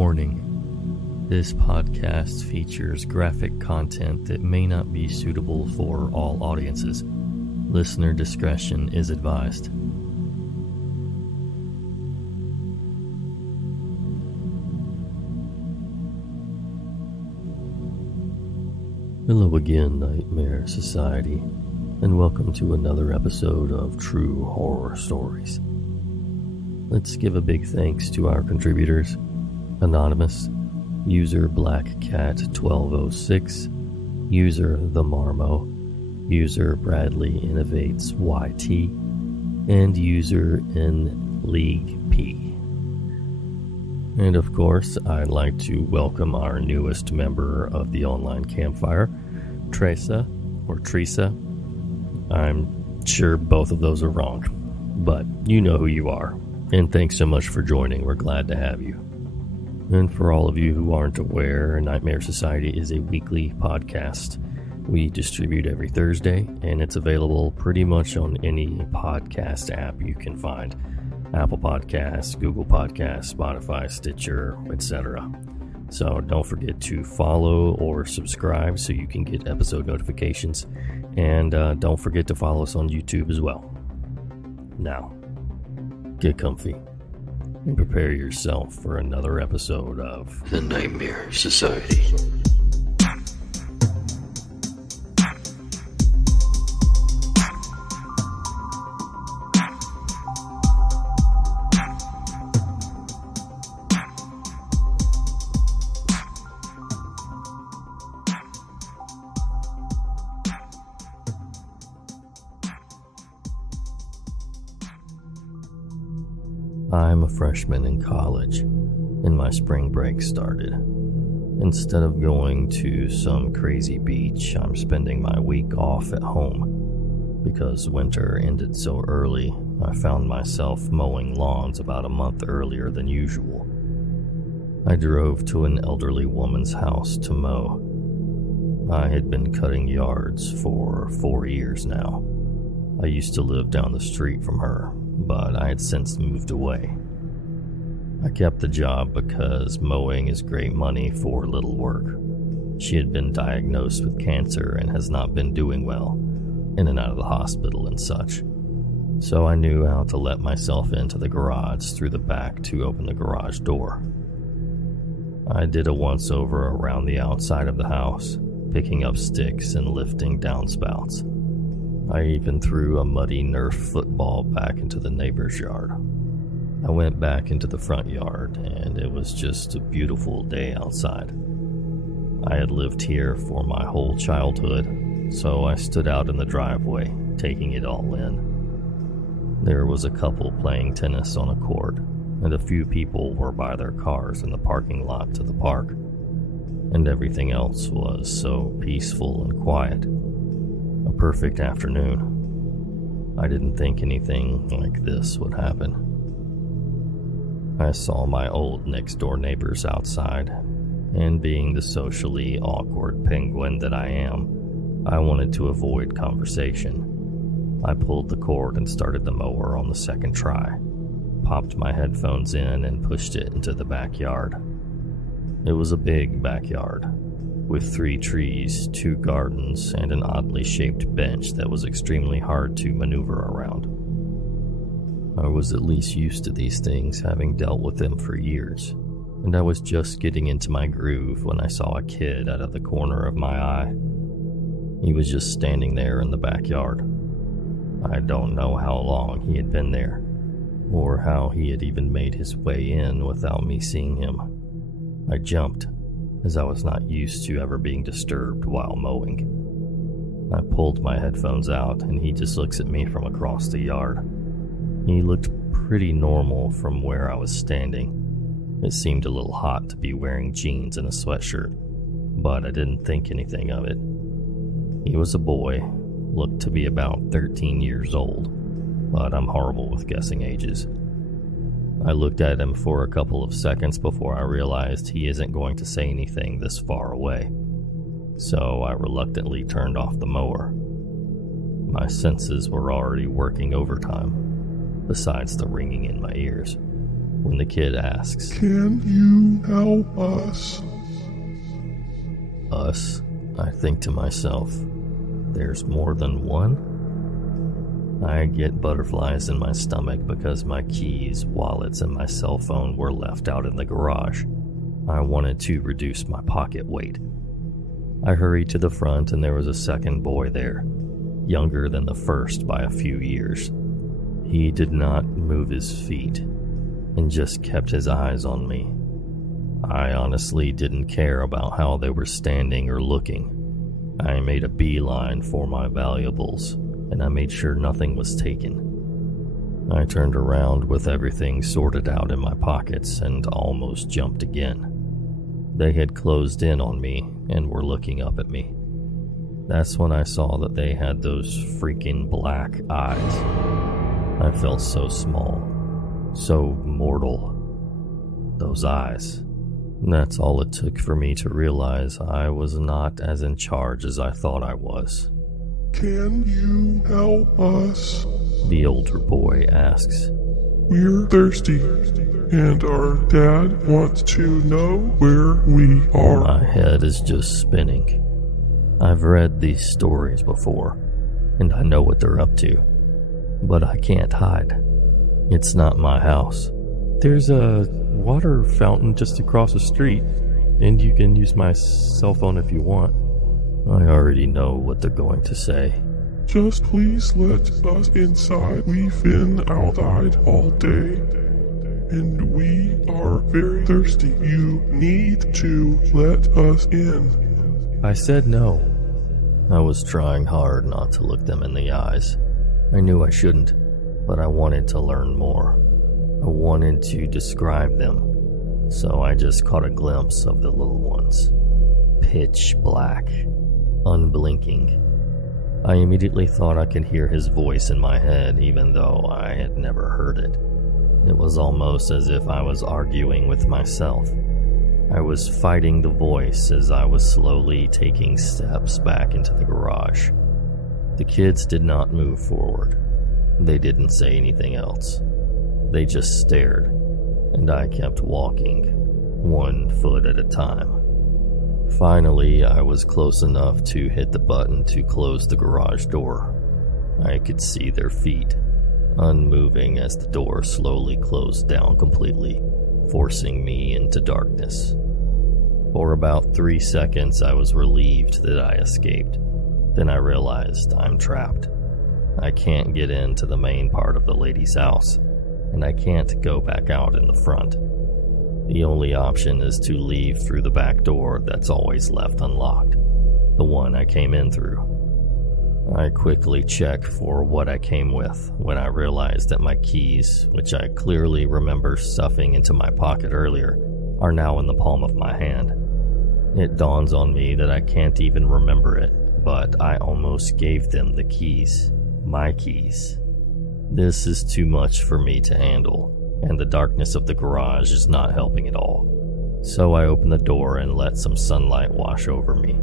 Warning: this podcast features graphic content that may not be suitable for all audiences. Listener discretion is advised. Hello again, Nightmare Society, and welcome to another episode of True Horror Stories. Let's give a big thanks to our contributors: Anonymous, user BlackCat1206, user theMarmo, user BradleyInnovatesYT, and user nleegp. And of course, I'd like to welcome our newest member of the online campfire, Tresa, or Tresa. I'm sure both of those are wrong, but you know who you are. And thanks so much for joining. We're glad to have you. And for all of you who aren't aware, Nightmare Society is a weekly podcast. We distribute every Thursday, and it's available pretty much on any podcast app you can find. Apple Podcasts, Google Podcasts, Spotify, Stitcher, etc. So don't forget to follow or subscribe so you can get episode notifications. And don't forget to follow us on YouTube as well. Now, get comfy and prepare yourself for another episode of The Nightmare Society. I'm a freshman in college, and my spring break started. Instead of going to some crazy beach, I'm spending my week off at home. Because winter ended so early, I found myself mowing lawns about a month earlier than usual. I drove to an elderly woman's house to mow. I had been cutting yards for 4 years now. I used to live down the street from her, but I had since moved away. I kept the job because mowing is great money for little work. She had been diagnosed with cancer and has not been doing well, in and out of the hospital and such. So I knew how to let myself into the garage through the back to open the garage door. I did a once-over around the outside of the house, picking up sticks and lifting downspouts. I even threw a muddy Nerf football back into the neighbor's yard. I went back into the front yard, and it was just a beautiful day outside. I had lived here for my whole childhood, so I stood out in the driveway, taking it all in. There was a couple playing tennis on a court, and a few people were by their cars in the parking lot to the park, and everything else was so peaceful and quiet. A perfect afternoon. I didn't think anything like this would happen. I saw my old next-door neighbors outside, and being the socially awkward penguin that I am, I wanted to avoid conversation. I pulled the cord and started the mower on the second try, popped my headphones in and pushed it into the backyard. It was a big backyard, with 3 trees, 2 gardens, and an oddly shaped bench that was extremely hard to maneuver around. I was at least used to these things, having dealt with them for years, and I was just getting into my groove when I saw a kid out of the corner of my eye. He was just standing there in the backyard. I don't know how long he had been there, or how he had even made his way in without me seeing him. I jumped, as I was not used to ever being disturbed while mowing. I pulled my headphones out, and he just looks at me from across the yard. He looked pretty normal from where I was standing. It seemed a little hot to be wearing jeans and a sweatshirt, but I didn't think anything of it. He was a boy, looked to be about 13 years old, but I'm horrible with guessing ages. I looked at him for a couple of seconds before I realized he isn't going to say anything this far away, so I reluctantly turned off the mower. My senses were already working overtime, besides the ringing in my ears. when the kid asks, "Can you help us?" "Us?" I think to myself, there's more than one? I get butterflies in my stomach because my keys, wallets, and my cell phone were left out in the garage. I wanted to reduce my pocket weight. I hurried to the front and there was a second boy there, younger than the first by a few years. He did not move his feet and just kept his eyes on me. I honestly didn't care about how they were standing or looking. I made a beeline for my valuables, and I made sure nothing was taken. I turned around with everything sorted out in my pockets and almost jumped again. They had closed in on me and were looking up at me. That's when I saw that they had those freaking black eyes. I felt so small, so mortal. Those eyes. That's all it took for me to realize I was not as in charge as I thought I was. "Can you help us?" The older boy asks. "We're thirsty, and our dad wants to know where we are." My head is just spinning. I've read these stories before, and I know what they're up to, but I can't hide. It's not my house. "There's a water fountain just across the street, and you can use my cell phone if you want." I already know what they're going to say. "Just please let us inside. We've been outside all day, and we are very thirsty. You need to let us in." I said no. I was trying hard not to look them in the eyes. I knew I shouldn't, but I wanted to learn more. I wanted to describe them, so I just caught a glimpse of the little ones. Pitch black, unblinking. I immediately thought I could hear his voice in my head, even though I had never heard it. It was almost as if I was arguing with myself. I was fighting the voice as I was slowly taking steps back into the garage. The kids did not move forward. They didn't say anything else. They just stared, and I kept walking, 1 foot at a time. Finally, I was close enough to hit the button to close the garage door. I could see their feet, unmoving as the door slowly closed down completely, forcing me into darkness. For about 3 seconds, I was relieved that I escaped. Then I realized I'm trapped. I can't get into the main part of the lady's house, and I can't go back out in the front. The only option is to leave through the back door that's always left unlocked, the one I came in through. I quickly check for what I came with when I realized that my keys, which I clearly remember stuffing into my pocket earlier, are now in the palm of my hand. It dawns on me that I can't even remember it, but I almost gave them the keys, my keys. This is too much for me to handle, and the darkness of the garage is not helping at all. So I opened the door and let some sunlight wash over me.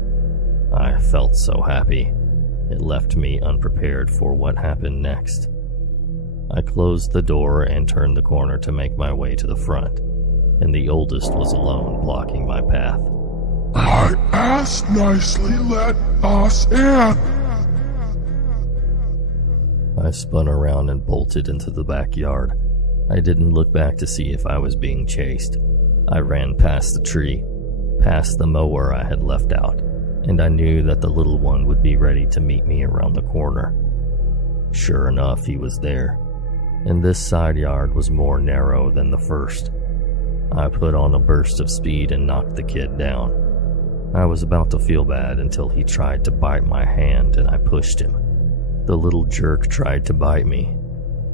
I felt so happy. It left me unprepared for what happened next. I closed the door and turned the corner to make my way to the front, and the oldest was alone, blocking my path. "I asked nicely, let us in." I spun around and bolted into the backyard. I didn't look back to see if I was being chased. I ran past the tree, past the mower I had left out, and I knew that the little one would be ready to meet me around the corner. Sure enough, he was there, and this side yard was more narrow than the first. I put on a burst of speed and knocked the kid down. I was about to feel bad until he tried to bite my hand and I pushed him. The little jerk tried to bite me.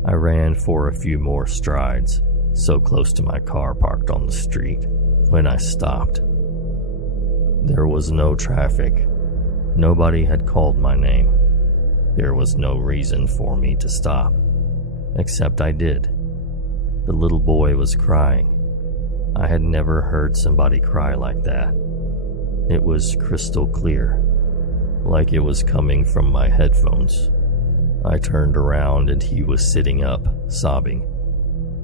I ran for a few more strides, so close to my car parked on the street, when I stopped. There was no traffic. Nobody had called my name. There was no reason for me to stop, except I did. The little boy was crying. I had never heard somebody cry like that. It was crystal clear, like it was coming from my headphones. I turned around and he was sitting up, sobbing.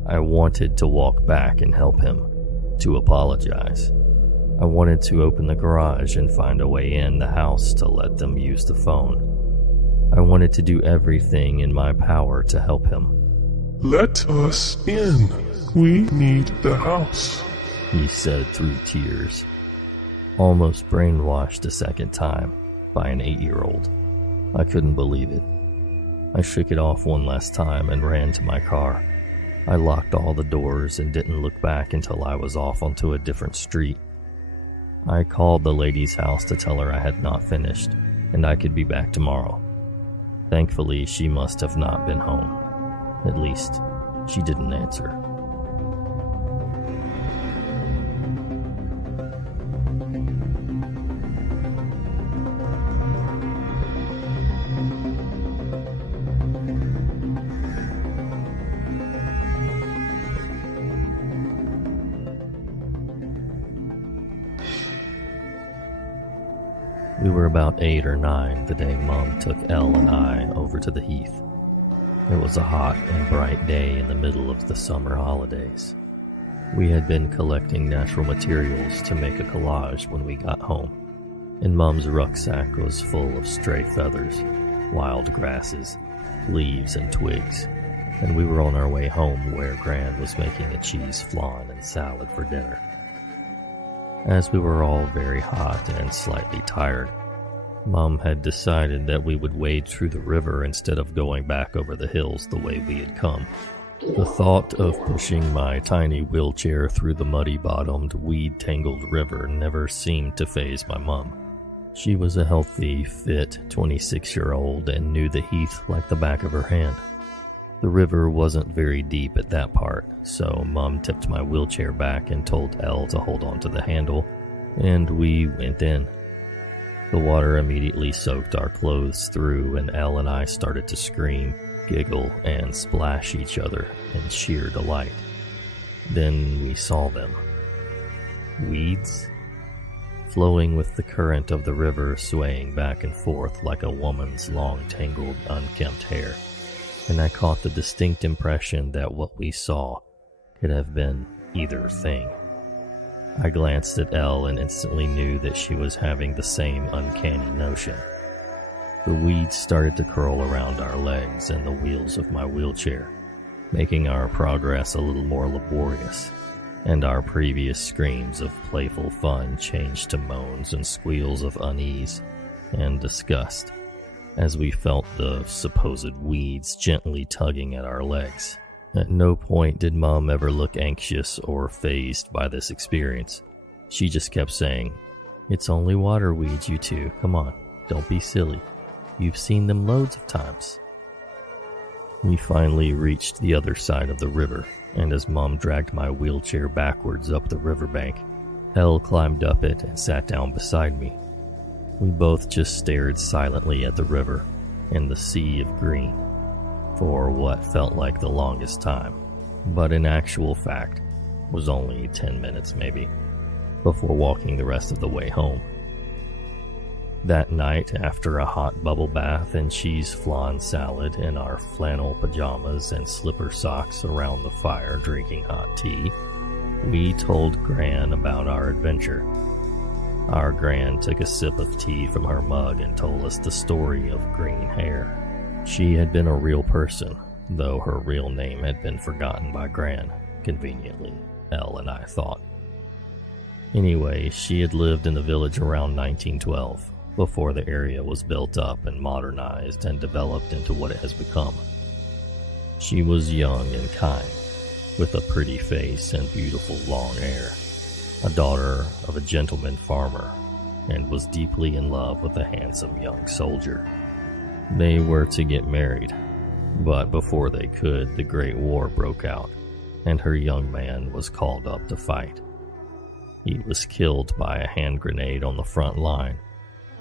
I wanted to walk back and help him, to apologize. I wanted to open the garage and find a way in the house to let them use the phone. I wanted to do everything in my power to help him. Let us in. We need the house, he said through tears, almost brainwashed a second time by an 8-year-old. I couldn't believe it. I shook it off one last time and ran to my car. I locked all the doors and didn't look back until I was off onto a different street. I called the lady's house to tell her I had not finished and I could be back tomorrow. Thankfully, she must have not been home. At least, she didn't answer. We were about 8 or 9 the day Mom took Elle and I over to the heath. It was a hot and bright day in the middle of the summer holidays. We had been collecting natural materials to make a collage when we got home, and Mom's rucksack was full of stray feathers, wild grasses, leaves, and twigs, and we were on our way home where Gran was making a cheese flan and salad for dinner. As we were all very hot and slightly tired, Mom had decided that we would wade through the river instead of going back over the hills the way we had come. The thought of pushing my tiny wheelchair through the muddy-bottomed, weed-tangled river never seemed to faze my mom. She was a healthy, fit 26-year-old and knew the heath like the back of her hand. The river wasn't very deep at that part, so Mom tipped my wheelchair back and told Elle to hold on to the handle, and we went in. The water immediately soaked our clothes through, and Elle and I started to scream, giggle, and splash each other in sheer delight. Then we saw them. Weeds? Flowing with the current of the river, swaying back and forth like a woman's long, tangled, unkempt hair. And I caught the distinct impression that what we saw could have been either thing. I glanced at Elle and instantly knew that she was having the same uncanny notion. The weeds started to curl around our legs and the wheels of my wheelchair, making our progress a little more laborious, and our previous screams of playful fun changed to moans and squeals of unease and disgust, as we felt the supposed weeds gently tugging at our legs. At no point did Mom ever look anxious or fazed by this experience. She just kept saying, "It's only water weeds, you two. Come on, don't be silly. You've seen them loads of times." We finally reached the other side of the river, and as Mom dragged my wheelchair backwards up the riverbank, Elle climbed up it and sat down beside me. We both just stared silently at the river and the sea of green for what felt like the longest time, but in actual fact was only 10 minutes maybe, before walking the rest of the way home. That night, after a hot bubble bath and cheese flan salad in our flannel pajamas and slipper socks around the fire drinking hot tea, we told Gran about our adventure. Our Gran took a sip of tea from her mug and told us the story of green hair. She had been a real person, though her real name had been forgotten by Gran, conveniently, Elle and I thought. Anyway, she had lived in the village around 1912, before the area was built up and modernized and developed into what it has become. She was young and kind, with a pretty face and beautiful long hair, a daughter of a gentleman farmer, and was deeply in love with a handsome young soldier. They were to get married, but before they could, the Great War broke out, and her young man was called up to fight. He was killed by a hand grenade on the front line,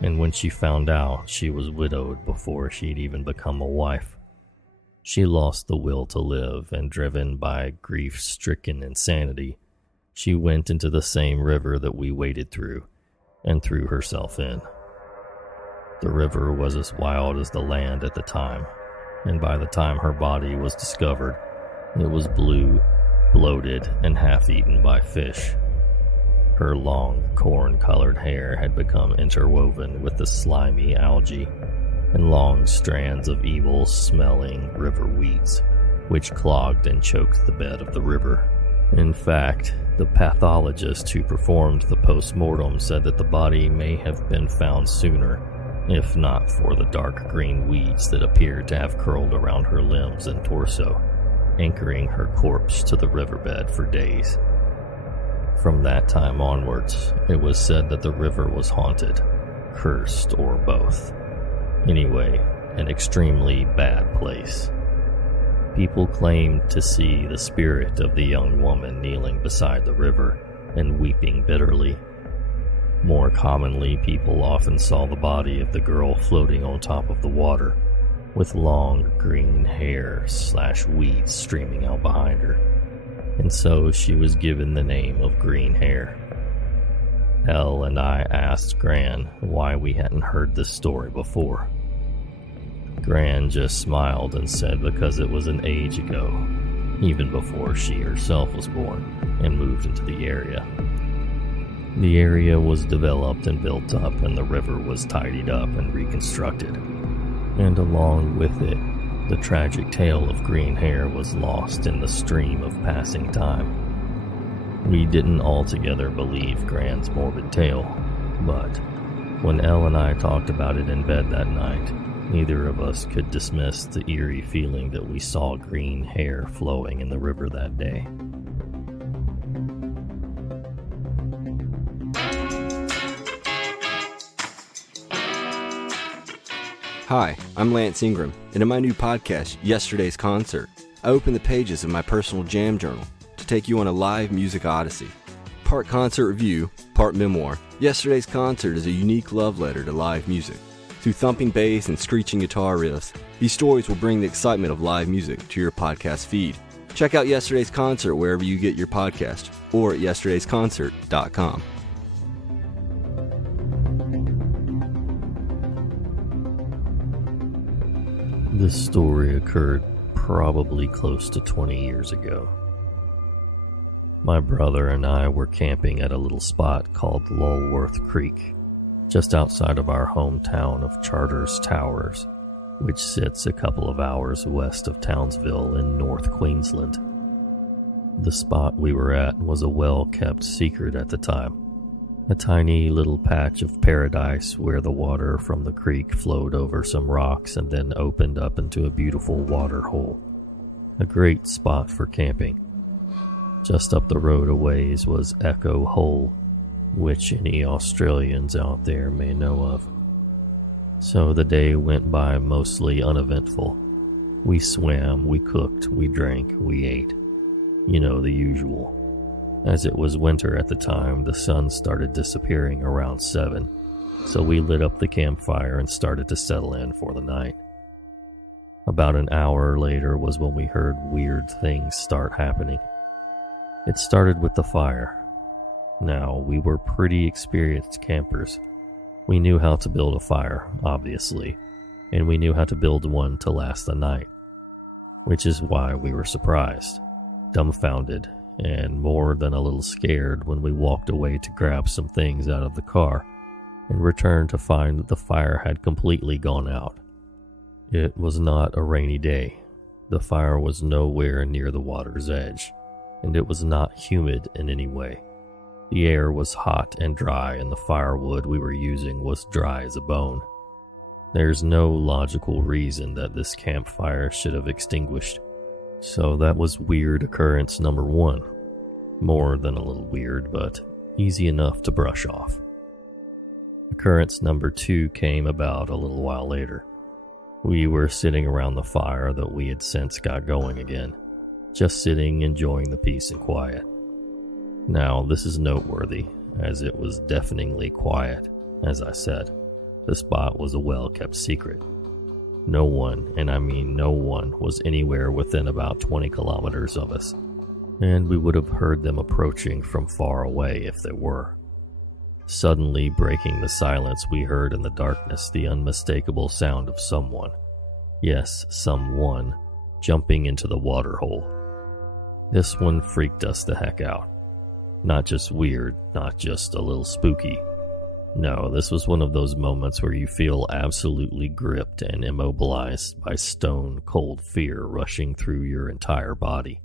and when she found out, she was widowed before she'd even become a wife. She lost the will to live, and driven by grief-stricken insanity, she went into the same river that we waded through, and threw herself in. The river was as wild as the land at the time, and by the time her body was discovered, it was blue bloated and half-eaten by fish. Her long, corn-colored hair had become interwoven with the slimy algae and long strands of evil-smelling river weeds, which clogged and choked the bed of the river. In fact, the pathologist who performed the post-mortem said that the body may have been found sooner, if not for the dark green weeds that appeared to have curled around her limbs and torso, anchoring her corpse to the riverbed for days. From that time onwards, it was said that the river was haunted, cursed, or both. Anyway, an extremely bad place. People claimed to see the spirit of the young woman kneeling beside the river and weeping bitterly. More commonly, people often saw the body of the girl floating on top of the water, with long green hair / weeds streaming out behind her, and so she was given the name of Green Hair. Elle and I asked Gran why we hadn't heard this story before. Gran just smiled and said because it was an age ago, even before she herself was born and moved into the area. The area was developed and built up, and the river was tidied up and reconstructed. And along with it, the tragic tale of Green Hair was lost in the stream of passing time. We didn't altogether believe Gran's morbid tale, but when Elle and I talked about it in bed that night, neither of us could dismiss the eerie feeling that we saw green hair flowing in the river that day. Hi, I'm Lance Ingram, and in my new podcast, Yesterday's Concert, I open the pages of my personal jam journal to take you on a live music odyssey. Part concert review, part memoir, Yesterday's Concert is a unique love letter to live music. Through thumping bass and screeching guitar riffs, these stories will bring the excitement of live music to your podcast feed. Check out Yesterday's Concert wherever you get your podcast, or at yesterdaysconcert.com. This story occurred probably close to 20 years ago. My brother and I were camping at a little spot called Lulworth Creek, just outside of our hometown of Charters Towers, which sits a couple of hours west of Townsville in North Queensland. The spot we were at was a well-kept secret at the time, a tiny little patch of paradise where the water from the creek flowed over some rocks and then opened up into a beautiful water hole. A great spot for camping. Just up the road a ways was Echo Hole, which any Australians out there may know of. So the day went by mostly uneventful. We swam, we cooked, we drank, we ate. You know, the usual. As it was winter at the time, the sun started disappearing around 7, so we lit up the campfire and started to settle in for the night. About an hour later was when we heard weird things start happening. It started with the fire. Now, we were pretty experienced campers. We knew how to build a fire, obviously, and we knew how to build one to last the night, which is why we were surprised, dumbfounded, and more than a little scared when we walked away to grab some things out of the car and returned to find that the fire had completely gone out. It was not a rainy day. The fire was nowhere near the water's edge, and it was not humid in any way. The air was hot and dry, and the firewood we were using was dry as a bone. There's no logical reason that this campfire should have extinguished. So that was weird occurrence number 1. More than a little weird, but easy enough to brush off. Occurrence number 2 came about a little while later. We were sitting around the fire that we had since got going again, just sitting enjoying the peace and quiet. Now, this is noteworthy, as it was deafeningly quiet. As I said, the spot was a well-kept secret. No one, and I mean no one, was anywhere within about 20 kilometers of us, and we would have heard them approaching from far away if they were. Suddenly breaking the silence, we heard in the darkness the unmistakable sound of someone, yes, someone, jumping into the water hole. This one freaked us the heck out. Not just weird, not just a little spooky. No, this was one of those moments where you feel absolutely gripped and immobilized by stone cold fear rushing through your entire body.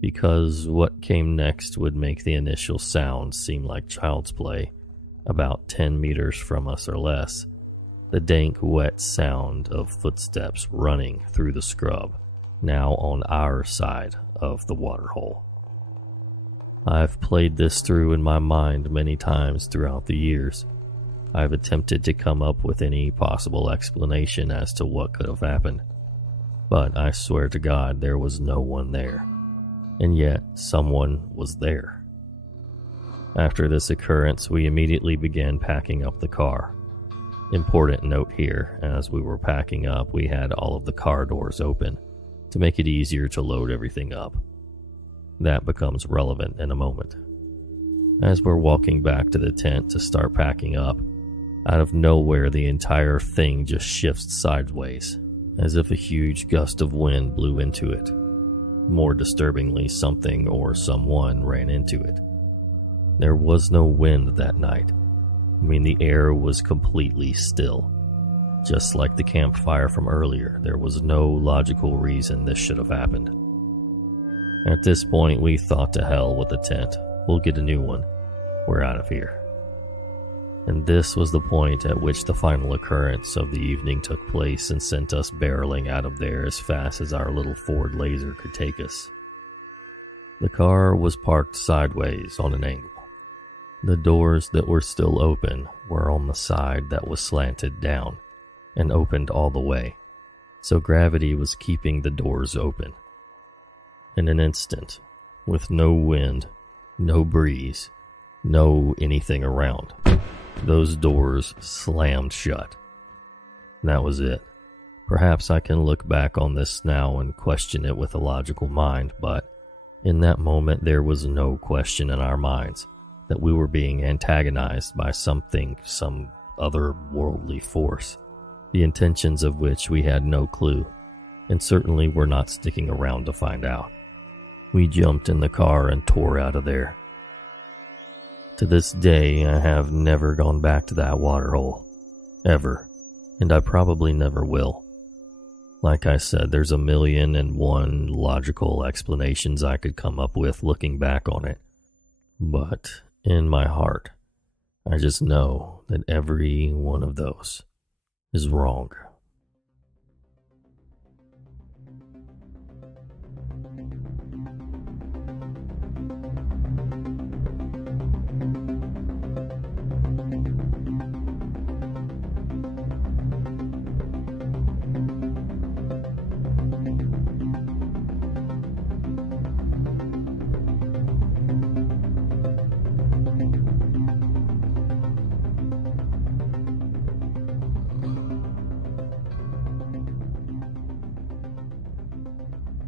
Because what came next would make the initial sound seem like child's play, about 10 meters from us or less, the dank, wet sound of footsteps running through the scrub, now on our side of the waterhole. I've played this through in my mind many times throughout the years. I've attempted to come up with any possible explanation as to what could have happened, but I swear to God there was no one there, and yet someone was there. After this occurrence, we immediately began packing up the car. Important note here, as we were packing up, we had all of the car doors open to make it easier to load everything up. That becomes relevant in a moment. As we're walking back to the tent to start packing up, out of nowhere the entire thing just shifts sideways, as if a huge gust of wind blew into it. More disturbingly, something or someone ran into it. There was no wind that night. The air was completely still. Just like the campfire from earlier, there was no logical reason this should have happened. At this point, we thought to hell with the tent. We'll get a new one. We're out of here. And this was the point at which the final occurrence of the evening took place and sent us barreling out of there as fast as our little Ford Laser could take us. The car was parked sideways on an angle. The doors that were still open were on the side that was slanted down and opened all the way, so gravity was keeping the doors open. In an instant, with no wind, no breeze, no anything around, those doors slammed shut. That was it. Perhaps I can look back on this now and question it with a logical mind, but in that moment there was no question in our minds that we were being antagonized by something, some otherworldly force, the intentions of which we had no clue, and certainly were not sticking around to find out. We jumped in the car and tore out of there. To this day, I have never gone back to that waterhole. Ever. And I probably never will. Like I said, there's 1,000,001 logical explanations I could come up with looking back on it. But in my heart, I just know that every one of those is wrong.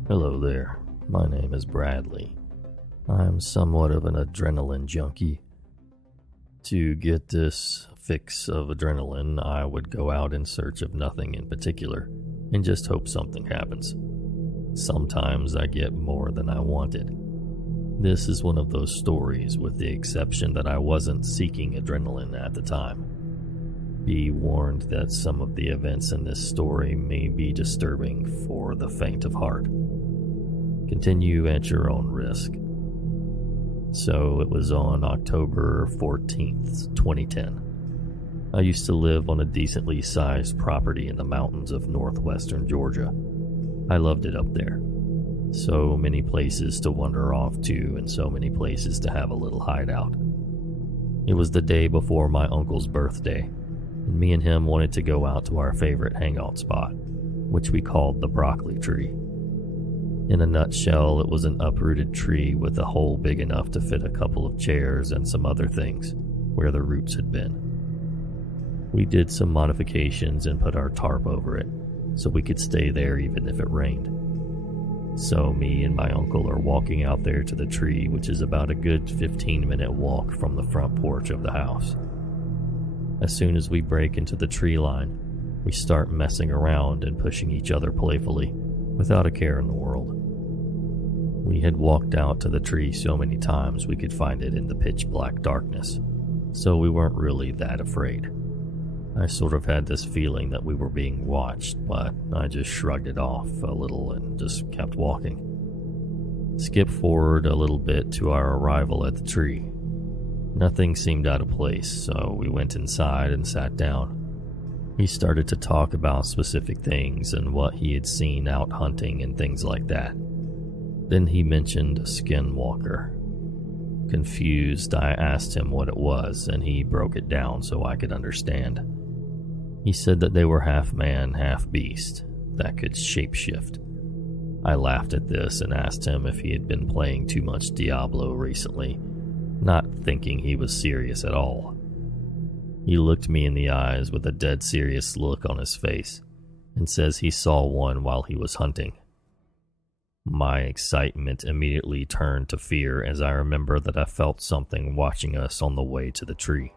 Hello there, my name is Bradley. I'm somewhat of an adrenaline junkie. To get this fix of adrenaline, I would go out in search of nothing in particular and just hope something happens. Sometimes I get more than I wanted. This is one of those stories, with the exception that I wasn't seeking adrenaline at the time. Be warned that some of the events in this story may be disturbing for the faint of heart. Continue at your own risk. So it was on October 14th, 2010. I used to live on a decently sized property in the mountains of northwestern Georgia. I loved it up there. So many places to wander off to and so many places to have a little hideout. It was the day before my uncle's birthday, and me and him wanted to go out to our favorite hangout spot, which we called the broccoli tree. In a nutshell, it was an uprooted tree with a hole big enough to fit a couple of chairs and some other things where the roots had been. We did some modifications and put our tarp over it so we could stay there even if it rained. So me and my uncle are walking out there to the tree, which is about a good 15-minute walk from the front porch of the house. As soon as we break into the tree line, we start messing around and pushing each other playfully, without a care in the world. We had walked out to the tree so many times we could find it in the pitch black darkness, so we weren't really that afraid. I sort of had this feeling that we were being watched, but I just shrugged it off a little and just kept walking. Skip forward a little bit to our arrival at the tree. Nothing seemed out of place, so we went inside and sat down. He started to talk about specific things and what he had seen out hunting and things like that. Then he mentioned a skinwalker. Confused, I asked him what it was, and he broke it down so I could understand. He said that they were half man, half beast, that could shapeshift. I laughed at this and asked him if he had been playing too much Diablo recently, not thinking he was serious at all. He looked me in the eyes with a dead serious look on his face and says he saw one while he was hunting. My excitement immediately turned to fear as I remember that I felt something watching us on the way to the tree.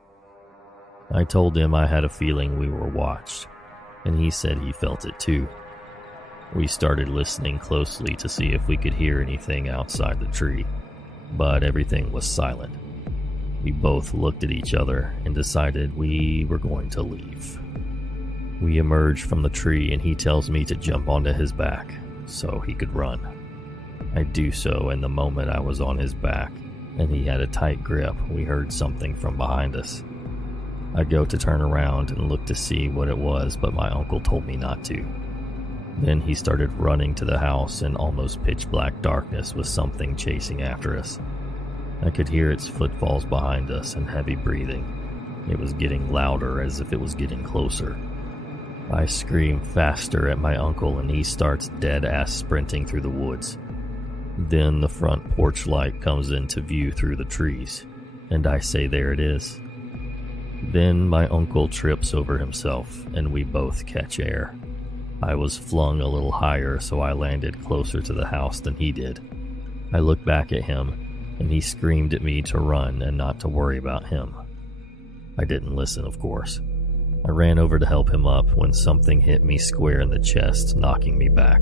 I told him I had a feeling we were watched, and he said he felt it too. We started listening closely to see if we could hear anything outside the tree, but everything was silent. We both looked at each other and decided we were going to leave. We emerged from the tree and he tells me to jump onto his back so he could run. I do so, and the moment I was on his back and he had a tight grip, we heard something from behind us. I go to turn around and look to see what it was, but my uncle told me not to. Then he started running to the house in almost pitch black darkness with something chasing after us. I could hear its footfalls behind us and heavy breathing. It was getting louder as if it was getting closer. I scream faster at my uncle and he starts dead-ass sprinting through the woods. Then the front porch light comes into view through the trees, and I say there it is. Then my uncle trips over himself and we both catch air. I was flung a little higher, so I landed closer to the house than he did. I looked back at him and he screamed at me to run and not to worry about him. I didn't listen, of course. I ran over to help him up when something hit me square in the chest, knocking me back.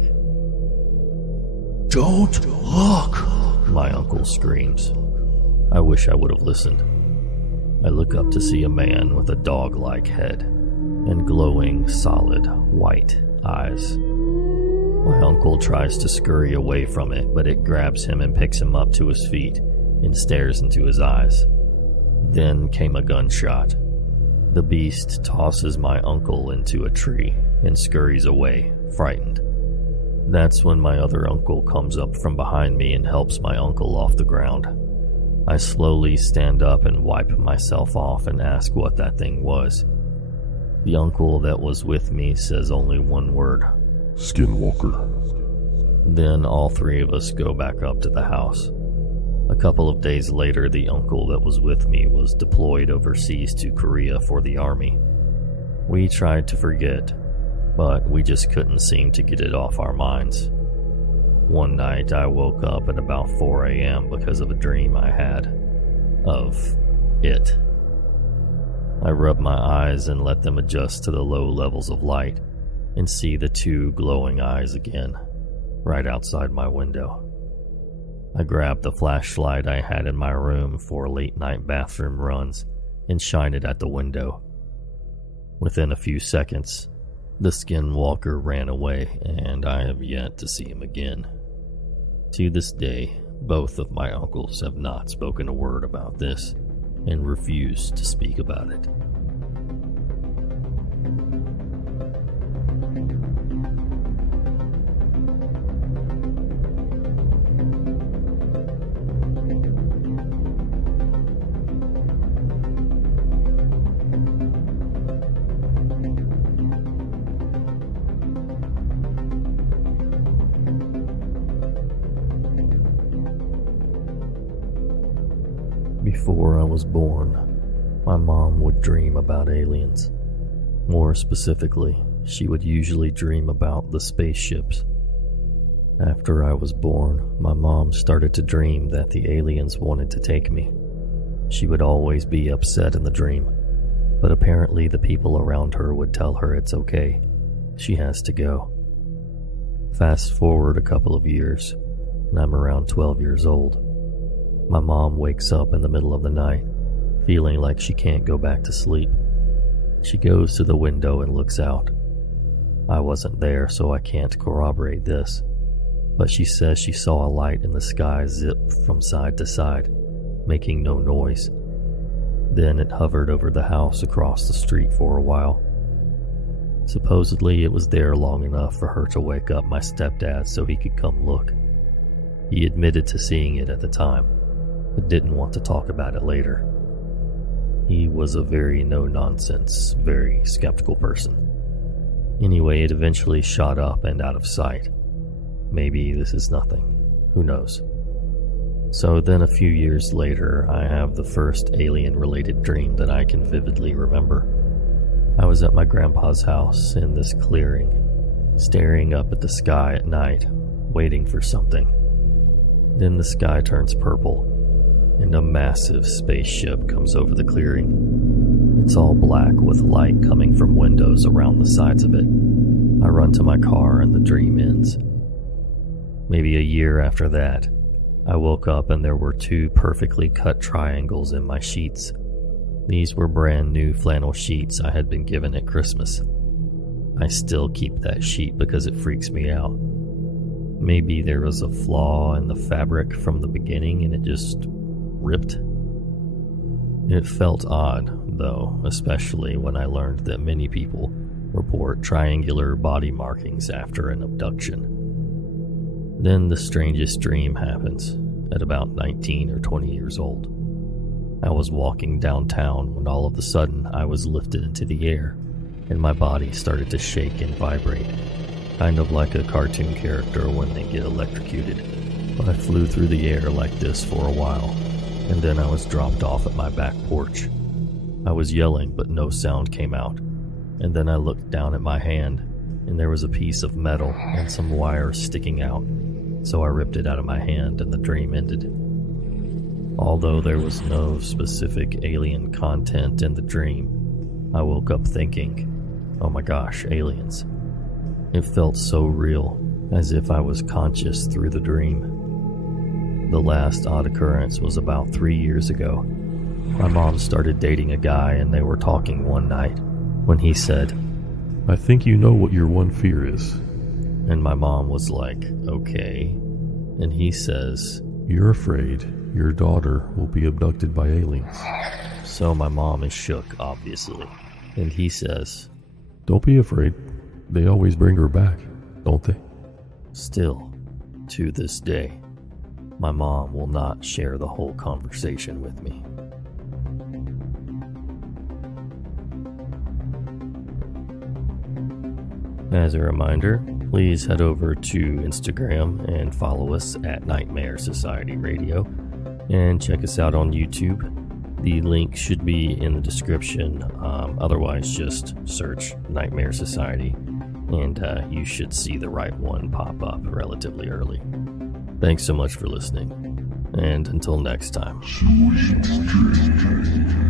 Don't look! My uncle screams. I wish I would have listened. I look up to see a man with a dog-like head and glowing, solid, white eyes. My uncle tries to scurry away from it, but it grabs him and picks him up to his feet and stares into his eyes. Then came a gunshot. The beast tosses my uncle into a tree and scurries away, frightened. That's when my other uncle comes up from behind me and helps my uncle off the ground. I slowly stand up and wipe myself off and ask what that thing was. The uncle that was with me says only one word: Skinwalker. Then all three of us go back up to the house. A couple of days later, the uncle that was with me was deployed overseas to Korea for the army. We tried to forget, but we just couldn't seem to get it off our minds. One night I woke up at about 4 a.m. because of a dream I had of it. I rubbed my eyes and let them adjust to the low levels of light and see the two glowing eyes again, right outside my window. I grabbed the flashlight I had in my room for late-night bathroom runs and shined it at the window. Within a few seconds, the skinwalker ran away, and I have yet to see him again. To this day, both of my uncles have not spoken a word about this and refuse to speak about it. Before I was born, my mom would dream about aliens. More specifically, she would usually dream about the spaceships. After I was born, my mom started to dream that the aliens wanted to take me. She would always be upset in the dream, but apparently the people around her would tell her it's okay. She has to go. Fast forward a couple of years, and I'm around 12 years old. My mom wakes up in the middle of the night, feeling like she can't go back to sleep. She goes to the window and looks out. I wasn't there, so I can't corroborate this, but she says she saw a light in the sky zip from side to side, making no noise. Then it hovered over the house across the street for a while. Supposedly it was there long enough for her to wake up my stepdad so he could come look. He admitted to seeing it at the time, but didn't want to talk about it later. He was a very no-nonsense, very skeptical person. Anyway, it eventually shot up and out of sight. Maybe this is nothing. Who knows? So then a few years later, I have the first alien-related dream that I can vividly remember. I was at my grandpa's house in this clearing, staring up at the sky at night, waiting for something. Then the sky turns purple, and a massive spaceship comes over the clearing. It's all black with light coming from windows around the sides of it. I run to my car and the dream ends. Maybe a year after that, I woke up and there were 2 perfectly cut triangles in my sheets. These were brand new flannel sheets I had been given at Christmas. I still keep that sheet because it freaks me out. Maybe there was a flaw in the fabric from the beginning and it just ripped. It felt odd, though, especially when I learned that many people report triangular body markings after an abduction. Then the strangest dream happens at about 19 or 20 years old. I was walking downtown when all of a sudden I was lifted into the air and my body started to shake and vibrate, kind of like a cartoon character when they get electrocuted. But I flew through the air like this for a while, and then I was dropped off at my back porch. I was yelling, but no sound came out, and then I looked down at my hand, and there was a piece of metal and some wire sticking out, so I ripped it out of my hand and the dream ended. Although there was no specific alien content in the dream, I woke up thinking, oh my gosh, aliens. It felt so real, as if I was conscious through the dream. The last odd occurrence was about 3 years ago. My mom started dating a guy and they were talking one night when he said, I think you know what your one fear is. And my mom was like, okay. And he says, you're afraid your daughter will be abducted by aliens. So my mom is shook, obviously. And he says, don't be afraid. They always bring her back, don't they? Still, to this day, my mom will not share the whole conversation with me. As a reminder, please head over to Instagram and follow us at Nightmare Society Radio, and check us out on YouTube. The link should be in the description. Otherwise, just search Nightmare Society, and you should see the right one pop up relatively early. Thanks so much for listening, and until next time. Sweet dreams.